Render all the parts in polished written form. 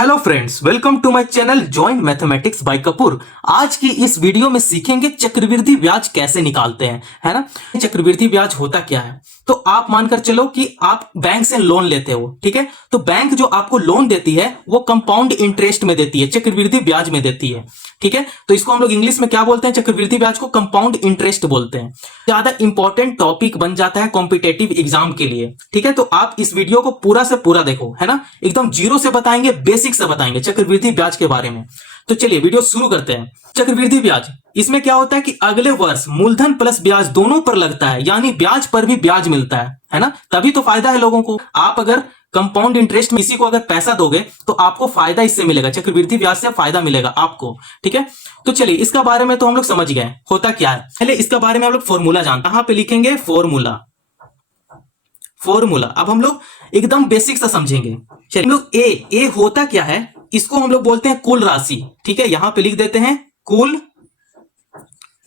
Hello friends, welcome to my channel joint mathematics by Kapoor. आज की इस वीडियो में सीखेंगे चक्रवृद्धि ब्याज कैसे निकालते हैं, है ना। चक्रवृद्धि ब्याज होता क्या है? तो आप मानकर चलो कि आप बैंक से लोन लेते हो, ठीक है। तो बैंक जो आपको लोन देती है वो कंपाउंड इंटरेस्ट में देती है, चक्रवृद्धि ब्याज में देती है, ठीक है। तो इसको हम लोग इंग्लिश में क्या बोलते हैं? चक्रवृद्धि ब्याज को कंपाउंड इंटरेस्ट बोलते हैं। ज्यादा इंपॉर्टेंट टॉपिक बन जाता है कॉम्पिटेटिव एग्जाम के लिए, ठीक है। तो आप इस वीडियो को पूरा से पूरा देखो, है ना। एकदम जीरो से बताएंगे, बेसिक से बताएंगे चक्रवृद्धि ब्याज के बारे में। तो चलिए वीडियो शुरू करते हैं। चक्रवृद्धि ब्याज, इसमें क्या होता है कि अगले वर्ष मूलधन प्लस ब्याज दोनों पर लगता है, यानी ब्याज पर भी ब्याज मिलता है ना। तभी तो फायदा है लोगों को। आप अगर कंपाउंड इंटरेस्ट में किसी को अगर पैसा दोगे तो आपको फायदा इससे मिलेगा, चक्रवृद्धि ब्याज से फायदा मिलेगा आपको, ठीक है। तो चलिए इसका बारे में तो हम लोग समझ गए होता क्या है। पहले इसका बारे में हम लोग फॉर्मूला जानते हैं। यहां पे लिखेंगे फॉर्मूला। अब हम लोग एकदम बेसिक सा समझेंगे। चलिए हम लोग ए होता क्या है, इसको हम लोग बोलते हैं कुल राशि, ठीक है। यहां पे लिख देते हैं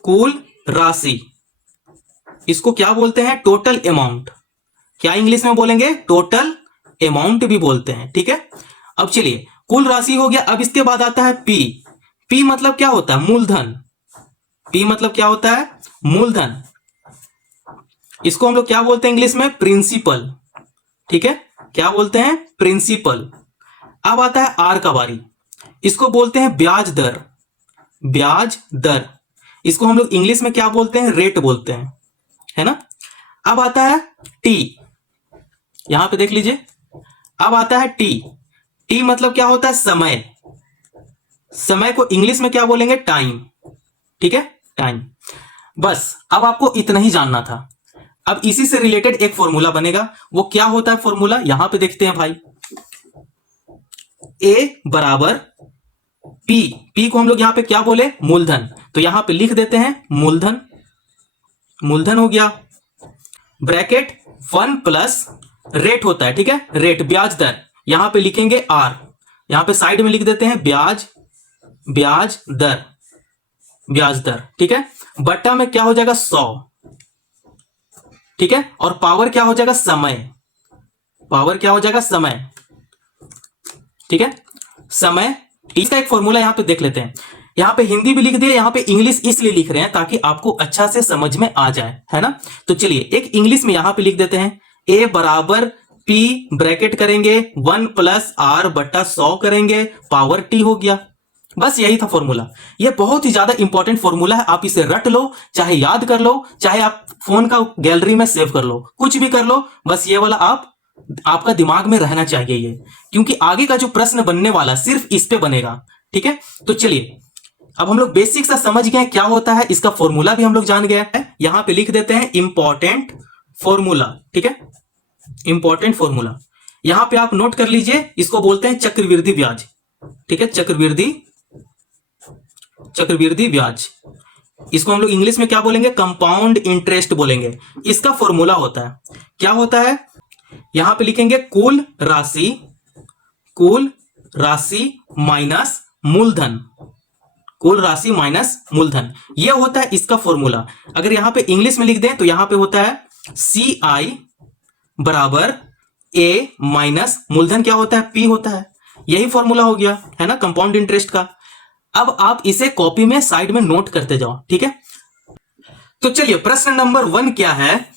कुल राशि। इसको क्या बोलते हैं? Total amount. क्या इंग्लिश में बोलेंगे? टोटल अमाउंट भी बोलते हैं, ठीक है। अब चलिए कुल राशि हो गया। अब इसके बाद आता है पी मतलब क्या होता है? मूलधन। पी मतलब क्या होता है? मूलधन। इसको हम लोग क्या बोलते हैं इंग्लिश में? प्रिंसिपल, ठीक है। क्या बोलते हैं? प्रिंसिपल। अब आता है आर का बारी। इसको बोलते हैं ब्याज दर। ब्याज दर, इसको हम लोग इंग्लिश में क्या बोलते हैं? रेट बोलते हैं, है ना। अब आता है टी। यहां पे देख लीजिए, अब आता है टी मतलब क्या होता है? समय। समय को इंग्लिश में क्या बोलेंगे? टाइम, ठीक है, टाइम। बस अब आपको इतना ही जानना था। अब इसी से रिलेटेड एक फॉर्मूला बनेगा। वो क्या होता है फॉर्मूला? यहां पे देखते हैं भाई। ए बराबर पी को हम लोग यहां पे क्या बोले? मूलधन। तो यहां पे लिख देते हैं मूलधन हो गया, ब्रैकेट 1 प्लस रेट होता है, ठीक है, रेट ब्याज दर। यहां पे लिखेंगे आर, यहां पे साइड में लिख देते हैं ब्याज दर, ठीक है। बट्टा में क्या हो जाएगा? 100, ठीक है। और पावर क्या हो जाएगा? समय। ठीक है, समय। इसका एक फॉर्मूला यहां पे देख लेते हैं। यहां पे हिंदी भी लिख दिया, यहां पे इंग्लिश इसलिए लिख रहे हैं ताकि आपको अच्छा से समझ में आ जाए, है ना। तो चलिए एक इंग्लिश में यहां पे लिख देते हैं। ए बराबर पी ब्रैकेट करेंगे 1 प्लस आर बट्टा 100 करेंगे, पावर टी हो गया। बस यही था फॉर्मूला। ये बहुत ही ज्यादा इंपॉर्टेंट फॉर्मूला है। आप इसे रट लो, चाहे याद कर लो, चाहे आप फोन का गैलरी में सेव कर लो, कुछ भी कर लो, बस ये वाला आपका दिमाग में रहना चाहिए ये, क्योंकि आगे का जो प्रश्न बनने वाला सिर्फ इस पे बनेगा, ठीक है। तो चलिए अब हम लोग बेसिक सा समझ गए क्या होता है, इसका फॉर्मूला भी हम लोग जान गए हैं। यहां पे लिख देते हैं इंपॉर्टेंट फॉर्मूला, ठीक है, इंपॉर्टेंट फॉर्मूला। यहां पे आप नोट कर लीजिए, इसको बोलते हैं चक्रवृद्धि ब्याज, ठीक है, चक्रवृद्धि ब्याज। इसको हम लोग इंग्लिश में क्या बोलेंगे? कंपाउंड इंटरेस्ट बोलेंगे। इसका फॉर्मूला होता है, क्या होता है? यहां पे लिखेंगे कुल राशि माइनस मूलधन। ये होता है इसका फॉर्मूला। अगर यहां पे इंग्लिश में लिख दें तो यहां पे होता है CI बराबर A माइनस मूलधन क्या होता है? P होता है। यही फॉर्मूला हो गया, है ना, कंपाउंड इंटरेस्ट का। अब आप इसे कॉपी में साइड में नोट करते जाओ, ठीक है। तो चलिए प्रश्न नंबर 1 क्या है?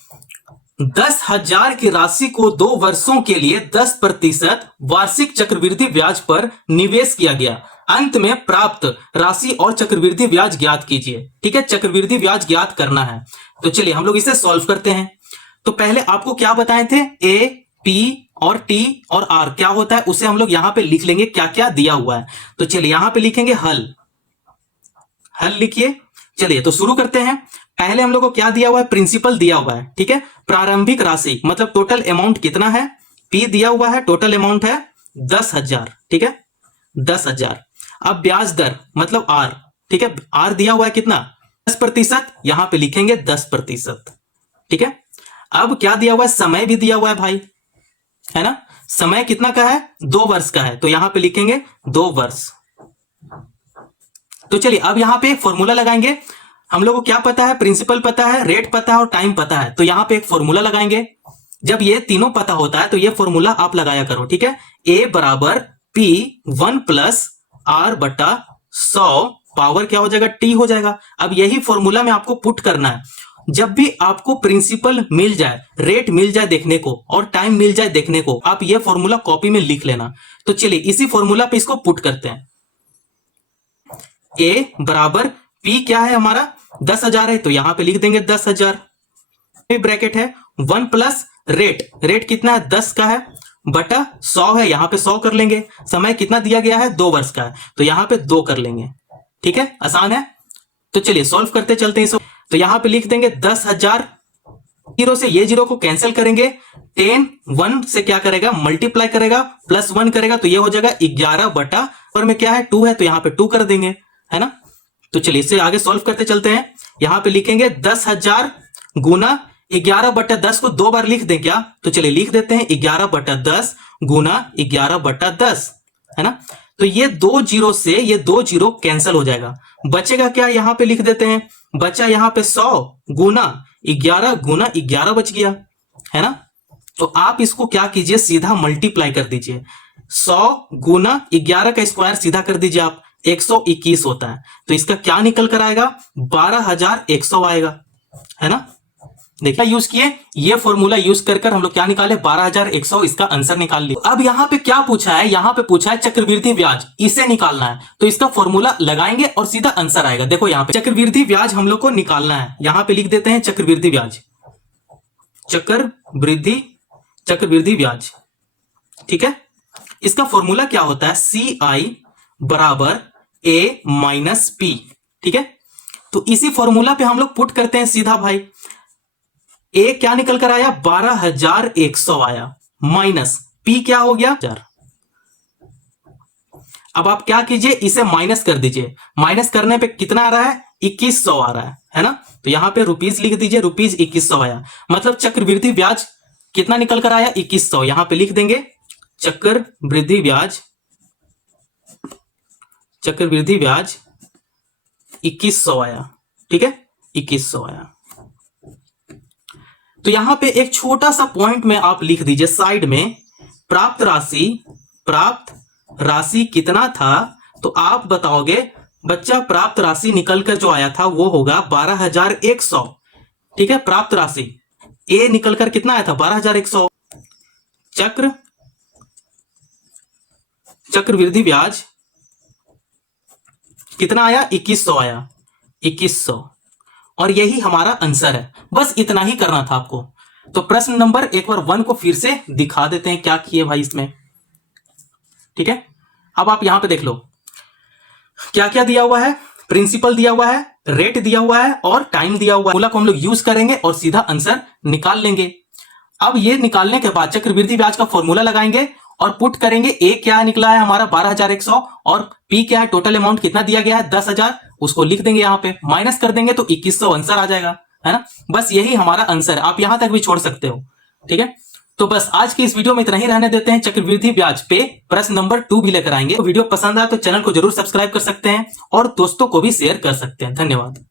10,000 की राशि को 2 वर्षों के लिए 10% वार्षिक चक्रवृद्धि ब्याज पर निवेश किया गया। अंत में प्राप्त राशि और चक्रवृद्धि ब्याज ज्ञात कीजिए, ठीक है। चक्रवृद्धि ब्याज ज्ञात करना है। तो चलिए हम लोग इसे सॉल्व करते हैं। तो पहले आपको क्या बताए थे? ए, पी और टी और आर क्या होता है उसे हम लोग यहां पे लिख लेंगे, क्या क्या दिया हुआ है। तो चलिए यहां पे लिखेंगे हल लिखिए। चलिए तो शुरू करते हैं। पहले हम लोग को क्या दिया हुआ है? प्रिंसिपल दिया हुआ है, ठीक है। प्रारंभिक राशि मतलब टोटल अमाउंट कितना है? पी दिया हुआ है, टोटल अमाउंट है 10,000, ठीक है, 10,000। अब ब्याज दर मतलब आर, ठीक है, आर दिया हुआ है कितना? 10%। यहां पे लिखेंगे 10%, ठीक है। अब क्या दिया हुआ है? समय भी दिया हुआ है भाई, है ना। समय कितना का है? 2 वर्ष का है, तो यहां पे लिखेंगे 2 वर्ष। तो चलिए अब यहां पे फॉर्मूला लगाएंगे। हम लोगों को क्या पता है? प्रिंसिपल पता है, रेट पता है और टाइम पता है। तो यहां पे एक फॉर्मूला लगाएंगे। जब ये तीनों पता होता है तो ये फॉर्मूला आप लगाया करो, ठीक है। ए बराबर P 1 प्लस R बटा 100 पावर क्या हो जाएगा, T हो जाएगा। अब यही फॉर्मूला में आपको पुट करना है। जब भी आपको प्रिंसिपल मिल जाए, रेट मिल जाए देखने को और टाइम मिल जाए देखने को, आप ये फॉर्मूला कॉपी में लिख लेना। तो चलिए इसी फॉर्मूला पे इसको पुट करते हैं। ए बराबर P क्या है हमारा 10,000 है, तो यहां पे लिख देंगे 10,000, ब्रैकेट है 1 प्लस रेट, रेट कितना है 10 का है बटा 100 है, यहां पे 100 कर लेंगे। समय कितना दिया गया है 2 वर्ष का है, तो यहां पे 2 कर लेंगे। ठीक है, आसान है। तो चलिए सॉल्व करते चलते हैं इसको। तो यहां पे लिख देंगे 10,000, जीरो से ये जीरो को कैंसिल करेंगे, 10 1 से क्या करेगा मल्टीप्लाई करेगा, प्लस 1 करेगा, तो ये हो जाएगा 11 बटा और में क्या है 2 है, तो यहां पे 2 कर देंगे, है ना। तो चलिए इससे आगे सॉल्व करते चलते हैं। यहां पे लिखेंगे 10,000 गुना 11 बटा 10 को 2 बार लिख दें क्या, तो चलिए लिख देते हैं 11 बटा 10 गुना 11 बटा 10, है ना। तो ये 2 जीरो से ये 2 जीरो कैंसिल हो जाएगा, बचेगा क्या, यहां पे लिख देते हैं, बचा यहां पे 100 गुना 11 बच गया, है ना। तो आप इसको क्या कीजिए, सीधा मल्टीप्लाई कर दीजिए। 100 गुना 11 का स्क्वायर सीधा कर दीजिए आप, 121 होता है। तो इसका क्या निकल कर आएगा, 12,100 आएगा, है ना। देखिए यूज किए, ये फॉर्मूला यूज कर हम लोग क्या निकाले, 12,100 इसका आंसर निकाल लिया। अब यहां पे क्या पूछा है, यहां पे पूछा है चक्रवृद्धि ब्याज, इसे निकालना है। तो इसका फॉर्मूला लगाएंगे और सीधा आंसर आएगा। देखो यहां पे चक्रवृद्धि ब्याज हम लोग को निकालना है, यहां पे लिख देते हैं चक्रवृद्धि ब्याज, चक्रवृद्धि ब्याज। ठीक है, इसका फॉर्मूला क्या होता है, CI बराबर A माइनस P। ठीक है, तो इसी फॉर्मूला पे हम लोग पुट करते हैं सीधा भाई। ए क्या निकल कर आया, 12,100 आया, माइनस P क्या हो गया 1000। अब आप क्या कीजिए, इसे माइनस कर दीजिए, माइनस करने पे कितना आ रहा है, 2100 आ रहा है ना। तो यहां पे रुपीज लिख दीजिए, रुपीज 2100 आया, मतलब चक्रवृद्धि ब्याज कितना निकल कर आया 2100। यहां पे लिख देंगे चक्रवृद्धि ब्याज 2100 आया। ठीक है, 2100 आया। तो यहां पे एक छोटा सा पॉइंट में आप लिख दीजिए साइड में, प्राप्त राशि कितना था। तो आप बताओगे बच्चा, प्राप्त राशि निकलकर जो आया था वो होगा 12,100। ठीक है, प्राप्त राशि ए निकलकर कितना आया था 12,100। चक्रवृद्धि ब्याज कितना आया, 2100 आया, 2100, और यही हमारा आंसर है। बस इतना ही करना था आपको। तो प्रश्न नंबर एक बार 1 को फिर से दिखा देते हैं क्या किए भाई इसमें। ठीक है, अब आप यहां पे देख लो क्या क्या दिया हुआ है, प्रिंसिपल दिया हुआ है, रेट दिया हुआ है और टाइम दिया हुआ है। फॉर्मूला को हम लोग यूज करेंगे और सीधा आंसर निकाल लेंगे। अब ये निकालने के बाद चक्रवृद्धि ब्याज का फॉर्मूला लगाएंगे और पुट करेंगे। ए क्या निकला है हमारा 12,100 और P क्या है, टोटल अमाउंट कितना दिया गया है 10,000, उसको लिख देंगे यहां पे, माइनस कर देंगे तो 2100 आंसर आ जाएगा, है ना। बस यही हमारा आंसर, आप यहां तक भी छोड़ सकते हो। ठीक है, तो बस आज की इस वीडियो में इतना ही रहने देते हैं। चक्रवृद्धि ब्याज पे प्रश्न नंबर 2 भी लेकर आएंगे। तो वीडियो पसंद आया तो चैनल को जरूर सब्सक्राइब कर सकते हैं और दोस्तों को भी शेयर कर सकते हैं। धन्यवाद।